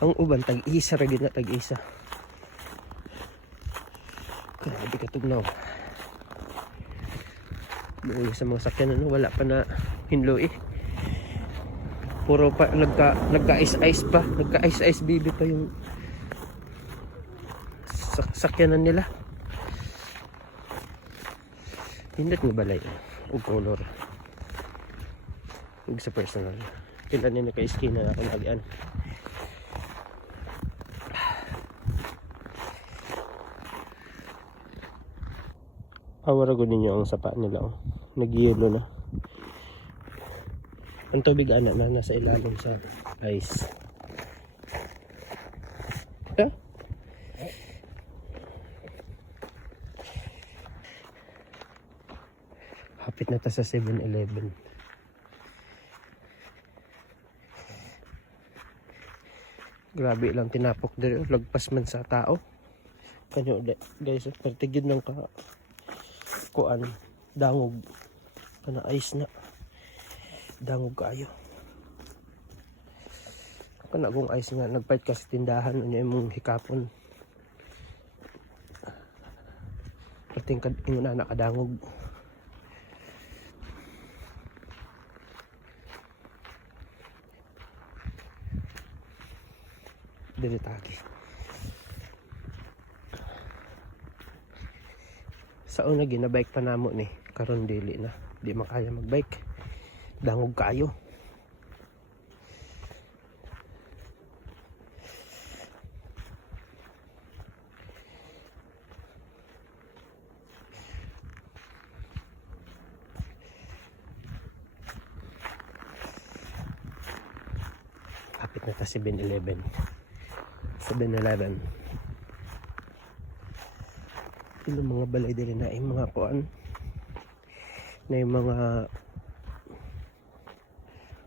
Ang uban tag-isa ra gid na tag-isa. Grabe ka tugnaw. Buo sa mga sakyan ano, wala pa na hinlo eh. Puro pa nagka-ice pa, nagka-ice baby pa yung sakyanan nila. Hindot nga balay og color. Ug sa personal. Kailan ni naka-skin na ako nagian. Awara ko ninyo ang sapa nila oh. Nag-yellow na. Ang tubig anak na nasa ilalim sa ice. Huh? Hapit na ta sa 7-Eleven. Grabe lang tinapok dito. Lagpas man sa tao. Kanyo guys, pertigid ng kuan dangog kana ice na dangog kayo kana kung ice nga nagpait ka sa tindahan unya imong hikapon pating ingon na nakadangog. Dili tagi sa una ginabike pa namo ni karon dili na di makaya magbike dangog kayo. Kapit na ta 7-Eleven yung mga balay dili na yung mga kuan na yung mga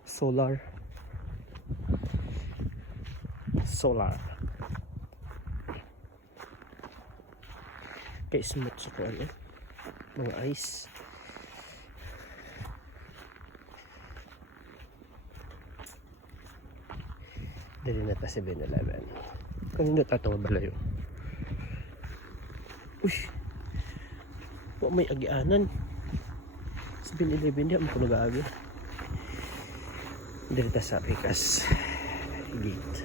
solar kay smooth sa kuan eh mga ice. Dili na ta 7-Eleven kanina tatong balayo. Uy, wa may agianan 7-Eleven di ako nag-aagi dili ta sa pikas gate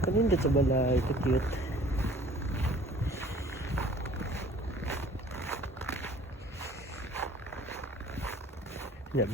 kanina sa balay ito cute na